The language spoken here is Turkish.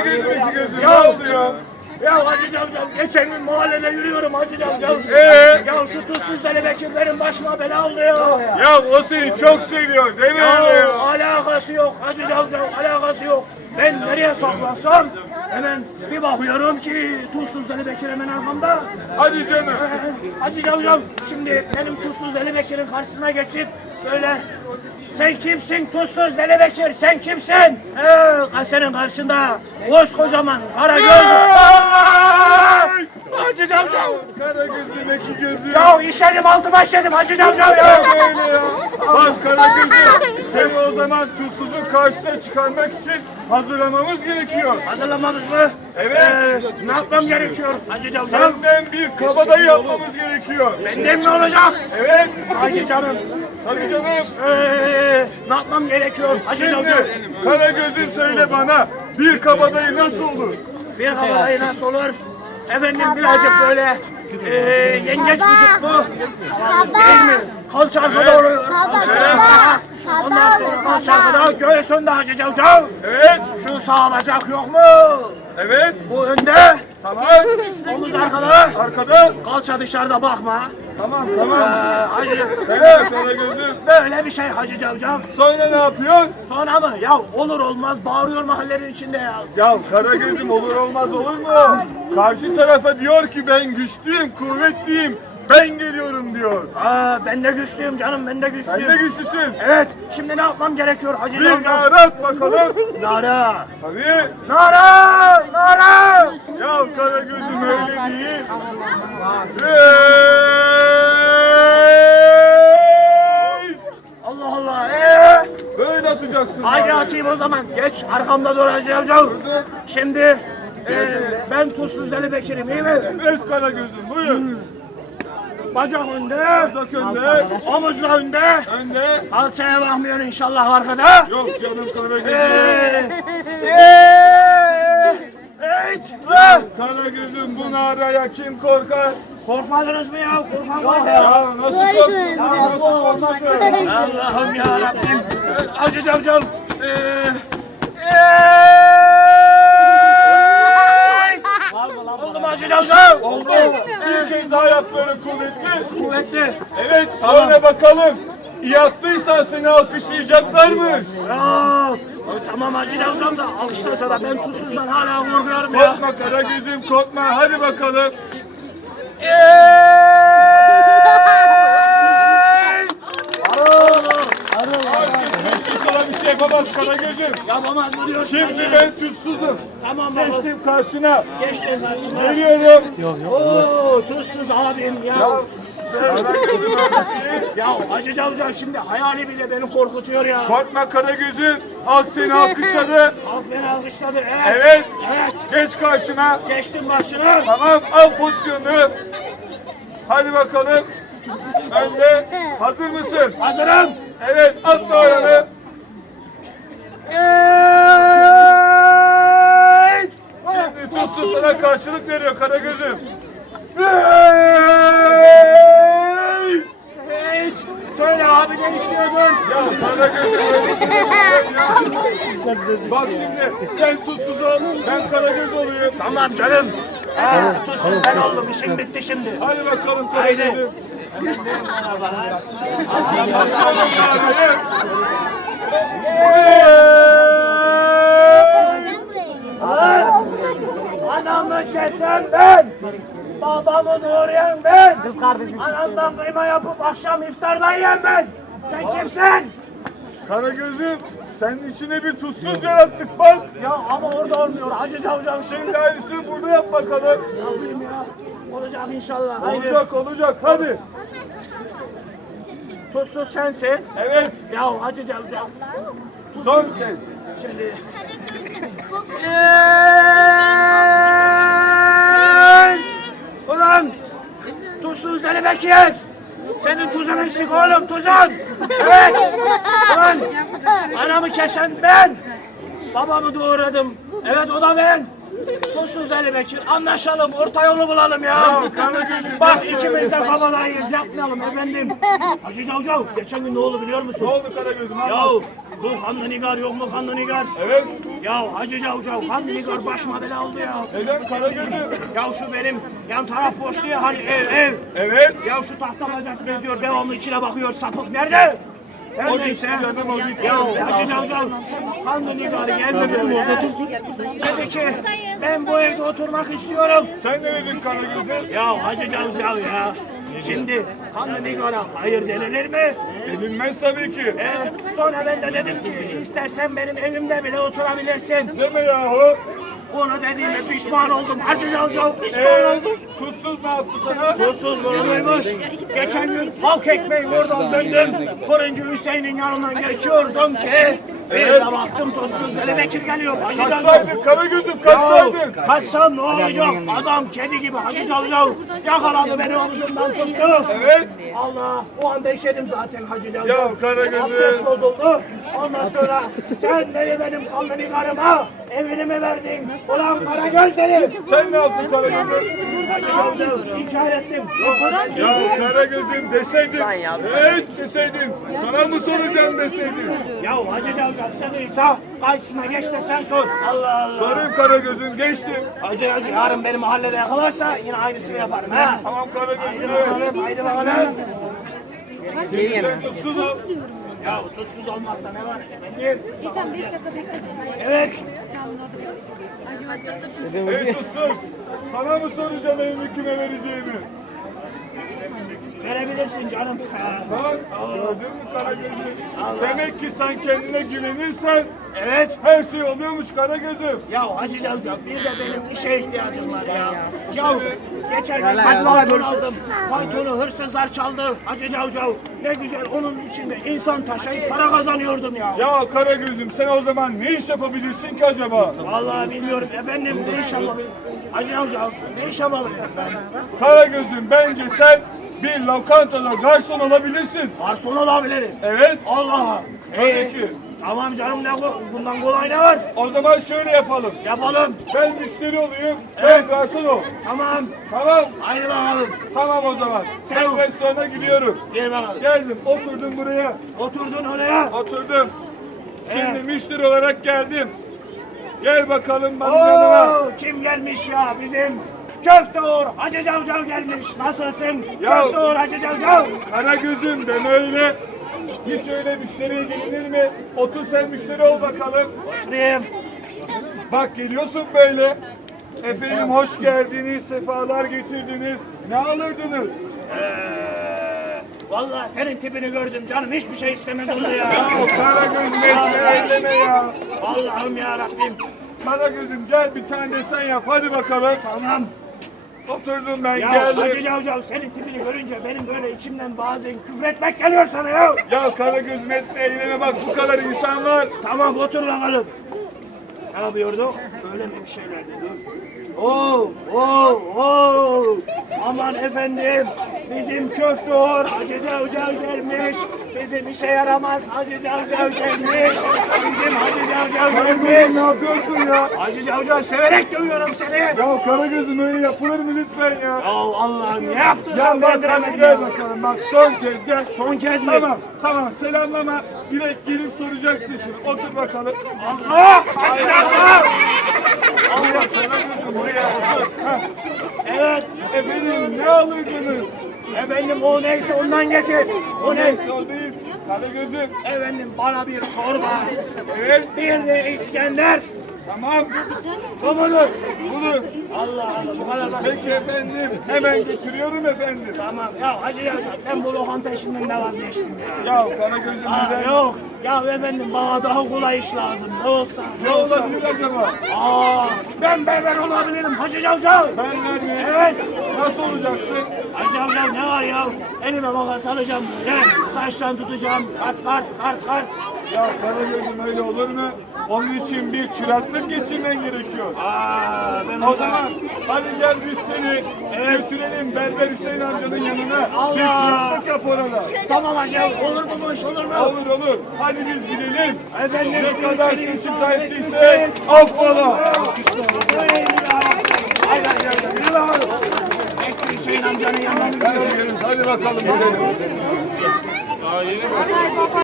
gözüm işi gözüm. Ne Ya. oldu ya? Ya Hacı Cavcav geçen gün mahallede yürüyorum Hacı Cavcav. Ee? Ya şu Bekir benim başıma bela oldu ya. Ya o seni çok seviyor değil mi Ya ya? alakası yok Hacı Cavcav alakası yok. Ben nereye saklansam hemen bir bakıyorum ki tuzsuz deli Bekir hemen arkamda. Hadi canım. Hacı Cavcav şimdi benim tuzsuz Deli Bekir'in karşısına geçip böyle sen kimsin tuzsuz Deli Bekir sen kimsin? Ee, senin karşında koskocaman kara göz. Hacı Cavcav. Kara gözüm iki gözüm. Ya işedim altı baş yedim Hacı Cavcav ya. böyle ya? Bak kara gözüm. Seni o zaman tuzsuzun karşısına çıkarmak için hazırlamamız gerekiyor. Hazırlamamız mı? Evet. Ee, ne yapmam gerekiyor Hacı Cavcav? Senden bir kabadayı yapmamız gerekiyor. Benden ne olacak? Evet. Hadi canım. Tabii canım. Ee, ne yapmam gerekiyor Hacı Cavcav? Şimdi kara gözüm söyle bana bir kabadayı nasıl olur? Bir havayı nasıl olur? Efendim birazcık böyle e, yengeç vücut mu? Değil mi? Kalça arkada oluyor. Kalça arkada. Ondan sonra kalça arkada, göğüs önde Hacı Cavcav. Evet. Şu sağ bacak yok mu? Evet. Bu önde. Tamam. Omuz arkada. Arkada. Kalça dışarıda bakma. Tamam Ee, tamam. Hacı, Evet kara gözüm. böyle bir şey Hacı Cavcav. Sonra ne yapıyorsun? Sonra mı? Ya olur olmaz bağırıyor mahallenin içinde ya. Ya kara gözüm olur olmaz olur mu? Karşı tarafa diyor ki ben güçlüyüm, kuvvetliyim. Ben geliyorum diyor. Aa, ben de güçlüyüm canım ben de Sen güçlüyüm. de güçlüsün. Evet, şimdi ne yapmam gerekiyor Hacı Bir Cavcav? nara at bakalım. Nara! Tabii. Nara! Nara! Ya kara gözüm öyle değil. Hey! Geç arkamda dur Hacı Cavcav. Şimdi ee, ben tuzsuz deli Bekir'im iyi mi? Evet kara gözüm buyur. Bacak önde, Bacak önde. omuzla önde. Önde. Kalçaya bakmıyor inşallah arkada. Yok canım kara Ee, gözüm. ee, evet. Ah! Kara gözüm bu naraya kim korkar? Korkmadınız mı ya? Korkan var ya. Ya nasıl korksun? Allah'ım ya Rabbim. Hacı Cavcav. Ee, ee, Oldu mu Hacı Cavcav? Oldu. Bir kez daha yap böyle kuvvetli. Kuvvetli. Evet sonra bakalım. İyi yaptıysan seni alkışlayacaklar mı? Ya. Tamam Hacı Cavcav da alkışlasa da ben tuzsuzdan hala korkuyorum ya. Korkma kara gözüm korkma hadi bakalım. Kimse sana bir şey yapamaz kara gözüm. Yapamaz mı diyorsun? Şimdi ben tuzsuzum. Tamam baba. Geçtim karşına. Geçtim karşıma. Geliyorum. Oo tuzsuz abim ya. Öyle Ya Hacı Cavcav şimdi hayali bile beni korkutuyor ya. Korkma kara gözüm. Al seni alkışladı. Halk beni alkışladı. Evet. Evet. Evet. Geç karşına. Geçtim karşına. Tamam al pozisyonu. Hadi bakalım. Önde. Hazır mısın? Hazırım. Evet atla oranı. Şimdi tuttu sana karşılık veriyor Karagöz'üm. Hey! Evet. Söyle abi ne istiyordun? Ya Karagöz'üm. Bak şimdi sen tutsuz ol, ben Karagöz olayım. Tamam canım. Ha, tutsun ben oldum. İşim bitti şimdi. Hadi bakalım Haydi. Karagöz'üm. Ha? Kesen ben. Babamı doğrayan ben. Kız kardeşim. Anamdan kıyma yapıp akşam iftarda yiyen ben. Sen kimsin? Karagöz'üm senin içine bir tutsuz yarattık bak. Ya ama orada olmuyor. Hacı Cavcav şimdi. Şimdi aynısını burada yap bakalım. Yapayım ya. Olacak inşallah. Haydi. Olacak olacak hadi. Tuzsuz sensin. Evet Ya Hacı Cavcav. son kez. Şimdi. Ulan! Deli Bekir! Senin tuzun eksik oğlum tuzun! Evet! Ulan! Anamı kesen ben! Babamı doğradım. Evet o da ben. Tuzsuz Deli Bekir anlaşalım orta yolu bulalım ya. Bak ikimiz de kabadayız yapmayalım efendim. Hacı Cavcav geçen gün ne oldu biliyor musun? Ne oldu Karagöz'üm? Ya bu kanlı nigar yok mu kanlı nigar? Evet. Ya Hacı Cavcav kanlı nigar başıma bela oldu ya. Neden Karagöz'üm? Ya şu benim yan taraf boş diye hani ev ev. Evet. Ya şu tahta bacak geziyor devamlı içine bakıyor sapık nerede? Her O neyse. Ya Hacı Cavcav kanlı nigar geldi böyle. Dedi ki ben bu evde oturmak istiyorum. Sen ne dedin Karagöz'üm? Ya Hacı Cavcav ya. Şimdi kanlı nigara hayır denilir mi? Edilmez tabii ki. Ee, sonra ben de dedim ki istersen benim evimde bile oturabilirsin. Deme yahu. Onu dediğime pişman oldum. Hacı Cavcav pişman Ee, oldum. tuzsuz ne yaptı sana? Susuz bulunuymuş. Geçen gün halk ekmeği oradan döndüm. Fırıncı Hüseyin'in yanından geçiyordum ki bir de baktım tuzsuz Veli Bekir geliyor. Hacı Cavcav. Kaçsaydın Karagöz'üm Ya, kaçsaydın. kaçsam ne olacak? Adam kedi gibi Hacı Cavcav yakaladı beni omzumdan tuttu. Evet. Allah o anda işedim zaten Hacı Cavcav. Ya Karagöz'üm. Abdest bozuldu. Ondan sonra sen dedi benim kanlı nigarıma evini mi verdin? Ulan Karagöz dedi. Sen ne yaptın? Hacı Cavcav inkar ettim. Ya Karagöz'üm deseydin. Evet deseydin. Sana mı soracağım deseydin. Ya Hacı Cavcav sen İsa karşısına geç de sen sor. Allah Allah. Sorun Karagöz'üm geçtim. Hacı Hacı yarın beni mahallede yakalarsa yine aynısını yaparım ha. Tamam Karagöz'üm. bakalım, haydi bakalım. Tutsuz ol. Ya tuzsuz olmakta ne var efendim? Zaten 5 dakika bekledim. Evet. Ey tutsuz. Sana mı soracağım evimi kime vereceğimi? Verebilirsin canım. Bak gördün mü Karagöz'üm? Demek ki sen kendine güvenirsen Evet. her şey oluyormuş Karagöz'üm. Ya Hacı Cavcav bir de benim işe ihtiyacım var ya. Ya geçen gün pantolon aldım. Pantolonu hırsızlar çaldı. Hacı Cavcav ne güzel onun içinde insan taşıyıp para kazanıyordum ya. Ya Karagöz'üm sen o zaman ne iş yapabilirsin ki acaba? Vallahi bilmiyorum efendim ne iş yapabilirim? Hacı Cavcav ne iş yapabilirim ben? Karagöz'üm bence sen bir lokantada garson olabilirsin. Garson olabilirim. Evet. Allah'a. Tabii ki. Tamam canım ne bundan kolay ne var? O zaman şöyle yapalım. Yapalım. Ben müşteri olayım, sen Evet. garson ol. Tamam. Tamam. Haydi bakalım. Tamam o zaman. Sen- Ben restorana gidiyorum. Gel bakalım. Geldim, oturdum buraya. Oturdun oraya. Oturdum. Şimdi Evet. müşteri olarak geldim. Gel bakalım benim yanıma. Oo, kim gelmiş ya bizim? Köfte Uğur Hacı Cavcav gelmiş. Nasılsın? Ya- Köfte Uğur Hacı Cavcav. Karagöz'üm deme öyle. Hiç öyle müşteriye gelinir mi? Otur sen müşteri ol bakalım. Oturayım. Bak geliyorsun böyle. Efendim hoş geldiniz, sefalar getirdiniz. Ne alırdınız? Ee, vallahi senin tipini gördüm canım. Hiçbir şey istemez oldu ya. Ya Karagöz mesleği deme ya. Allah'ım ya Rabbim. Karagöz'üm gel bir tane de sen yap hadi bakalım. Tamam. Oturdum ben Ya Hacı geldim. Cavcav senin tipini görünce benim böyle içimden bazen küfretmek geliyor sana ya. Ya Karagöz'üm etme eyleme bak bu kadar insan var. Tamam otur bakalım. Ne yapıyorduk? Öyle mi bir şeyler dedi? Oo, oo, oo. Aman efendim, bizim köfte Uğur Hacı Cavcav gelmiş. Bizim işe yaramaz Hacı Cavcav gelmiş. Bizim Hacı Cavcav gelmiş. ne yapıyorsun ya? Hacı Cavcav severek dövüyorum seni. Ya Ya Karagöz'üm öyle yapılır mı lütfen ya? Allah'ım ne yaptın Ya sen bak ya? gel bakalım bak son kez gel. Son kez mi? Tamam tamam selamlama. Direkt gelip soracaksın şimdi. Otur bakalım. Allah! Hacı Cavcav! Allah Karagöz'üm buraya otur. Evet, Efendim ne alırdınız? Efendim o neyse ondan getir. O ne? Neyse değil. Karagöz'üm. Efendim bana bir çorba, Evet bir de İskender. tamam. Bu mudur? Budur. Allah Allah. Peki efendim. Hemen getiriyorum efendim. Tamam ya Hacı ya ben bu lokanta işinden de vazgeçtim ya. Ya Karagöz'üm Aa, neden? yok ya efendim bana daha kolay iş lazım. Ne olsa Ne olabilir acaba? Aa, ben berber olabilirim Hacı Cavcav. Ben mi? Evet. Nasıl olacaksın? Hacı amca ne var ya? Elime makas alacağım böyle. Saçtan tutacağım. Kart kart kart kart. Ya Karagöz'üm öyle olur mu? Onun için bir çıraklık geçirmen gerekiyor. Aa, ben O zaman hadi gel biz seni götürelim Berber Hüseyin amcanın yanına. Allah! Bir çıraklık yap orada. Tamam hacı olur mu bu iş olur mu? Olur olur. Hadi biz gidelim. Efendim, ne kadar suçu ettiysek affola. Haydi haydi haydi. Yürü bakalım. Hüseyin amcanın yanına. Hadi bakalım gidelim.